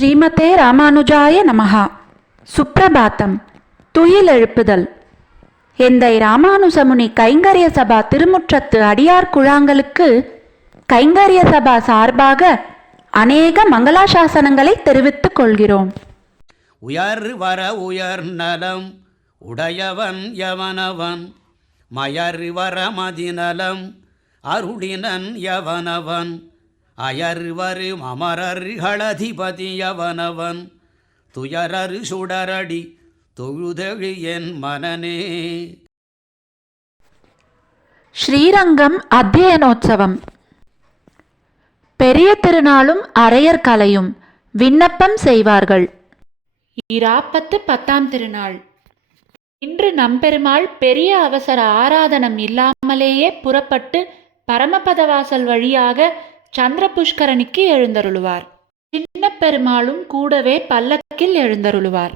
ஸ்ரீமதே ராமானுஜாய நமஹா. சுப்ரபாத்தம். துயிலெழுப்புதல். எந்தை ராமானுசமுனி கைங்கரிய சபா திருமுற்றத்து அடியார் குழாங்களுக்கு கைங்கரிய சபா சார்பாக அநேக மங்களாசாசனங்களை தெரிவித்துக் கொள்கிறோம். உயர் வர உயர் நலம் உடையவன் யவனவன், மயர் வர மதிநலம் அருளினன் யவனவன், அயர்வரு அமரர்களதிபதியவனவன், துயரரு சுடரடி தொழுதெழு என் மனனே. ஸ்ரீரங்கம் அத்தியனோத்சவம். பெரிய திருநாளும் அரையர் கலையும் விண்ணப்பம் செய்வார்கள். இராப்பத்து 10ஆம் திருநாள். இன்று நம்பெருமாள் பெரிய அவசர ஆராதனம் இல்லாமலேயே புறப்பட்டு பரமபதவாசல் வழியாக சந்திர புஷ்கரணிக்கு எழுந்தருளுவார். சின்ன பெருமாளும் கூடவே பல்லக்கில் எழுந்தருளுவார்.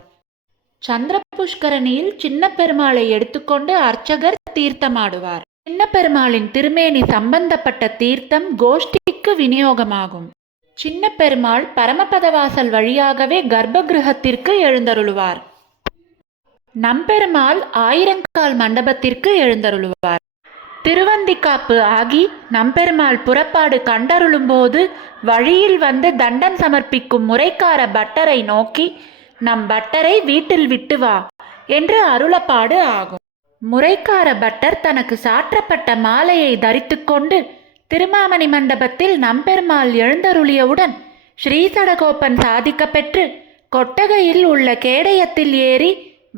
சந்திர புஷ்கரணியில் சின்ன பெருமாளை எடுத்துக்கொண்டு அர்ச்சகர் தீர்த்தமாடுவார். சின்ன பெருமாளின் திருமேனி சம்பந்தப்பட்ட தீர்த்தம் கோஷ்டிக்கு விநியோகமாகும். சின்ன பெருமாள் பரமபதவாசல் வழியாகவே கர்ப்பகிருஹத்திற்கு எழுந்தருளுவார். நம்பெருமாள் ஆயிரங்கால் மண்டபத்திற்கு எழுந்தருளுவார். திருவந்திக்காப்பு ஆகி நம்பெருமாள் புறப்பாடு கண்டருளும் போது வழியில் வந்து தண்டன் சமர்ப்பிக்கும் முறைக்கார பட்டரை நோக்கி, நம் பட்டரை வீட்டில் விட்டு வா என்று அருளப்பாடு ஆகும். முறைக்கார பட்டர் தனக்கு சாற்றப்பட்ட மாலையை தரித்து கொண்டு திருமாமணி மண்டபத்தில் நம்பெருமாள் எழுந்தருளியவுடன் ஸ்ரீசடகோபன் சாதிக்க பெற்று கொட்டகையில் உள்ள கேடயத்தில் ஏறி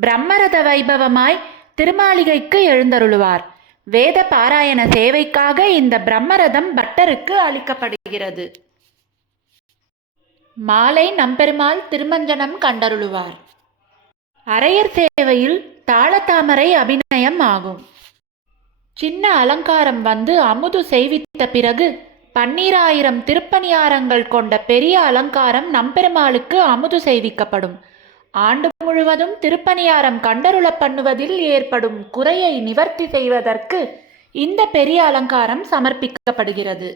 பிரம்மரத வைபவமாய் திருமாளிகைக்கு எழுந்தருளுவார். வேத பாராயண சேவைக்காக இந்த பிரம்மரதம் பட்டருக்கு அளிக்கப்படுகிறது. மாலை நம்பெருமாள் திருமஞ்சனம் கண்டருளுவார். அரையர் சேவையில் தாளத்தாமரை அபிநயம் ஆகும். சின்ன அலங்காரம் வந்து அமுது செய்வித்த பிறகு 12000 திருப்பணியாரங்கள் கொண்ட பெரிய அலங்காரம் நம்பெருமாளுக்கு அமுது செய்விக்கப்படும். ஆண்டு முழுவதும் திருப்பணியாரம் கண்டருள பண்ணுவதில் ஏற்படும் குறையை நிவர்த்தி செய்வதற்கு இந்த பெரிய அலங்காரம் சமர்ப்பிக்கப்படுகிறது.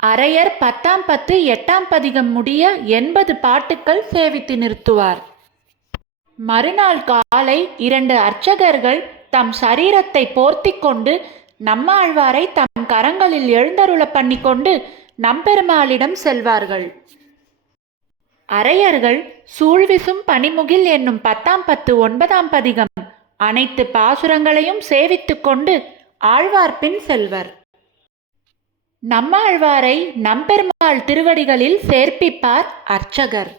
அரையர் 10ஆம் பத்து 8ஆம் பதிகம் முடிய 80 பாட்டுக்கள் சேவித்து நிறுத்துவார். மறுநாள் காலை 2 அர்ச்சகர்கள் தம் சரீரத்தை போர்த்தி கொண்டு நம்மாழ்வாரை தம் கரங்களில் எழுந்தருள பண்ணிக்கொண்டு நம்பெருமாளிடம் செல்வார்கள். அரையர்கள் சூழ்விசும் பனிமுகில் என்னும் 10ஆம் பத்து 9ஆம் பதிகம் அனைத்து பாசுரங்களையும் சேவித்து கொண்டு ஆழ்வார் பின் செல்வர். நம்மாழ்வாரை நம்பெருமாள் திருவடிகளில் சேர்ப்பிப்பார் அர்ச்சகர்.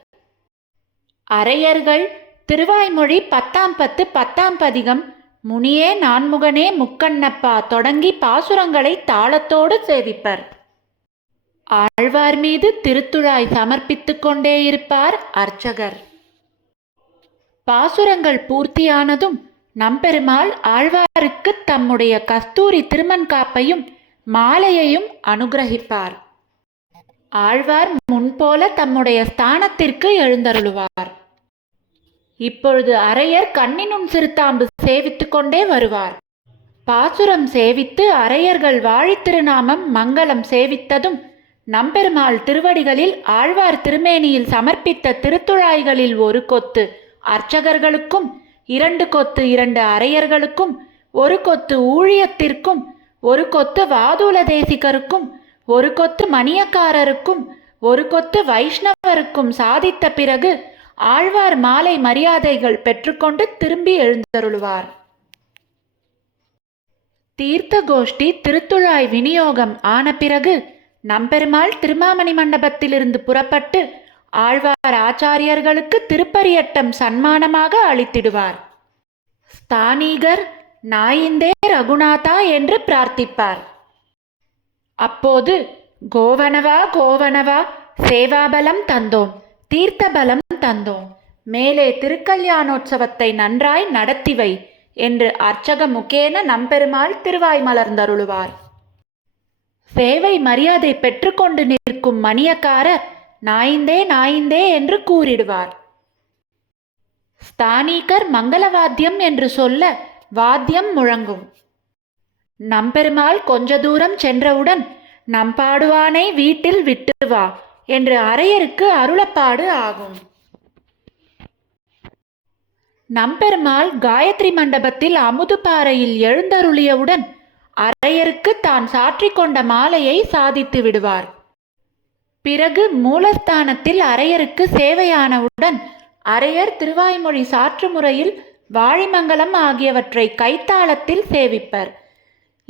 அரையர்கள் திருவாய்மொழி 10ஆம் பத்து 10ஆம் பதிகம் முனியே நான்முகனே முக்கண்ணப்பா தொடங்கி பாசுரங்களை தாளத்தோடு சேவிப்பர். ஆழ்வார் மீது திருத்துழாய் சமர்ப்பித்து கொண்டே இருப்பார் அர்ச்சகர். பாசுரங்கள் பூர்த்தியானதும் நம்பெருமாள் ஆழ்வாருக்கு தம்முடைய கஸ்தூரி திருமண்காப்பையும் மாலையையும் அனுகிரகிப்பார். ஆழ்வார் முன்போல தம்முடைய ஸ்தானத்திற்கு எழுந்தருளுவார். இப்பொழுது அரையர் கண்ணினும் சிறுத்தாம்பு சேவித்து கொண்டே வருவார். பாசுரம் சேவித்து அரையர்கள் வாழித்திருநாமம் மங்களம் சேவித்ததும் நம்பெருமாள் திருவடிகளில் ஆழ்வார் திருமேனியில் சமர்ப்பித்த திருத்துழாய்களில் 1 கொத்து அர்ச்சகர்களுக்கும், 2 கொத்து 2 அரையர்களுக்கும், 1 கொத்து ஊழியத்திற்கும், 1 கொத்து வாதூல தேசிகருக்கும், 1 கொத்து மணியக்காரருக்கும், 1 கொத்து வைஷ்ணவருக்கும் சாதித்த பிறகு ஆழ்வார் மாலை மரியாதைகள் பெற்றுக்கொண்டு திரும்பி எழுந்தருளுவார். தீர்த்த கோஷ்டி திருத்துழாய் விநியோகம் ஆன பிறகு நம்பெருமாள் திருமாமணி மண்டபத்திலிருந்து புறப்பட்டு ஆழ்வார் ஆச்சாரியர்களுக்கு திருப்பரியட்டம் சன்மானமாக அளித்திடுவார். ஸ்தானீகர் நாயிந்தே ரகுநாதா என்று பிரார்த்திப்பார். அப்போது கோவனவா கோவனவா சேவாபலம் தந்தோம், தீர்த்த பலம் தந்தோம், மேலே திருக்கல்யாணோற்சவத்தை நன்றாய் நடத்திவை என்று அர்ச்சக முகேன நம்பெருமாள் திருவாய் மலர்ந்தருளுவார். சேவை மரியாதை பெற்றுக்கொண்டு நிற்கும் மணியக்காரர் நாயிந்தே நாயிந்தே என்று கூறிடுவார். ஸ்தானீகர் மங்களவாத்தியம் என்று சொல்ல வாத்தியம் முழங்கும். நம்பெருமாள் கொஞ்ச தூரம் சென்றவுடன் நம்பாடுவானை வீட்டில் விட்டு வா என்று அரையருக்கு அருளப்பாடு ஆகும். நம்பெருமாள் காயத்ரி மண்டபத்தில் அமுதுபாறையில் எழுந்தருளியவுடன் அரையருக்கு தான் சாற்றிக் கொண்ட மாலையை சாதித்து விடுவார். பிறகு மூலஸ்தானத்தில் அரையருக்கு சேவையானவுடன் அரையர் திருவாய்மொழி சாற்று முறையில் வாழிமங்கலம் ஆகியவற்றை கைத்தாளத்தில் சேவிப்பர்.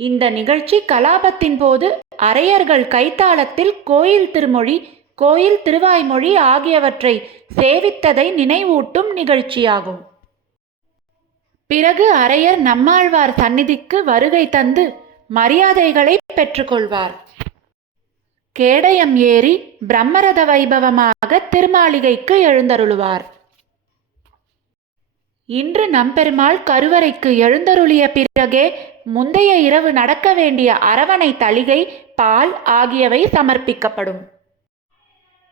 இந்த நிகழ்ச்சி கலாபத்தின் போது அரையர்கள் கைத்தாளத்தில் கோயில் திருமொழி, கோயில் திருவாய்மொழி ஆகியவற்றை சேவித்ததை நினைவூட்டும் நிகழ்ச்சியாகும். பிறகு அரையர் நம்மாழ்வார் சந்நிதிக்கு வருகை தந்து மரியாதைகளை பெற்றுக்கொள்வார். கேடயம் ஏறி பிரம்மரத வைபவமாக திருமாளிகைக்கு எழுந்தருளுவார். இன்று நம்பெருமாள் கருவறைக்கு எழுந்தருளிய பிறகே முந்தைய இரவு நடக்க வேண்டிய அரவணை தளிகை, பால் ஆகியவை சமர்ப்பிக்கப்படும்.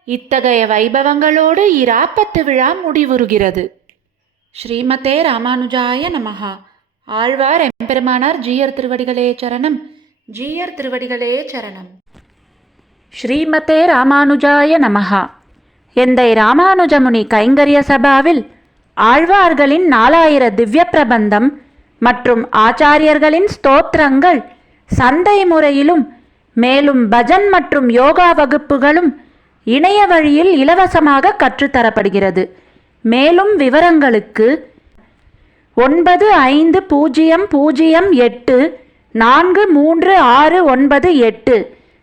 இத்தகைய வைபவங்களோடு இராப்பத்து விழா முடிவுறுகிறது. ஸ்ரீமதே ராமானுஜாய நமஹா. ஆழ்வார் எம்பெருமானார் ஜீயர் திருவடிகளே சரணம். ஜீயர் திருவடிகளே சரணம். ஸ்ரீமதே ராமானுஜாய நமஹா. எந்தை ராமானுஜமுனி கைங்கரிய சபாவில் ஆழ்வார்களின் 4000 திவ்ய பிரபந்தம் மற்றும் ஆச்சாரியர்களின் ஸ்தோத்திரங்கள் சந்தை முறையிலும் மேலும் பஜன் மற்றும் யோகா வகுப்புகளும் இணைய வழியில் இலவசமாக கற்றுத்தரப்படுகிறது. மேலும் விவரங்களுக்கு 9508436698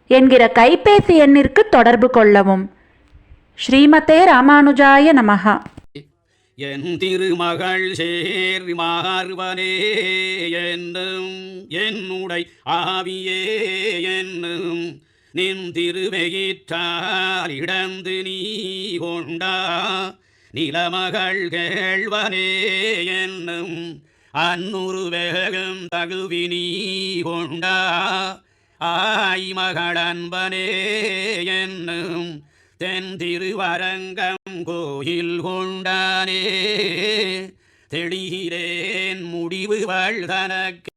என்கிற கைபேசி எண்ணிற்கு தொடர்பு கொள்ளவும். ஸ்ரீமதே ராமானுஜாய நமஹா. என் திருமகள் சேர் மார்வனே என்னும் என்னுடை ஆவியே என்னும் நின் திருவெயிற்றால் இடந்து நீ கொண்டா நிலமகள் கேள்வனே என்னும் அந்நுறு வேகம் தகுவினி கொண்டா ஆய்மகள் அன்பனே என்னும் தென் திருவரங்கம் கோயில் கொண்டானே தெளிகிறேன் முடிவு வாழ்தனக்கு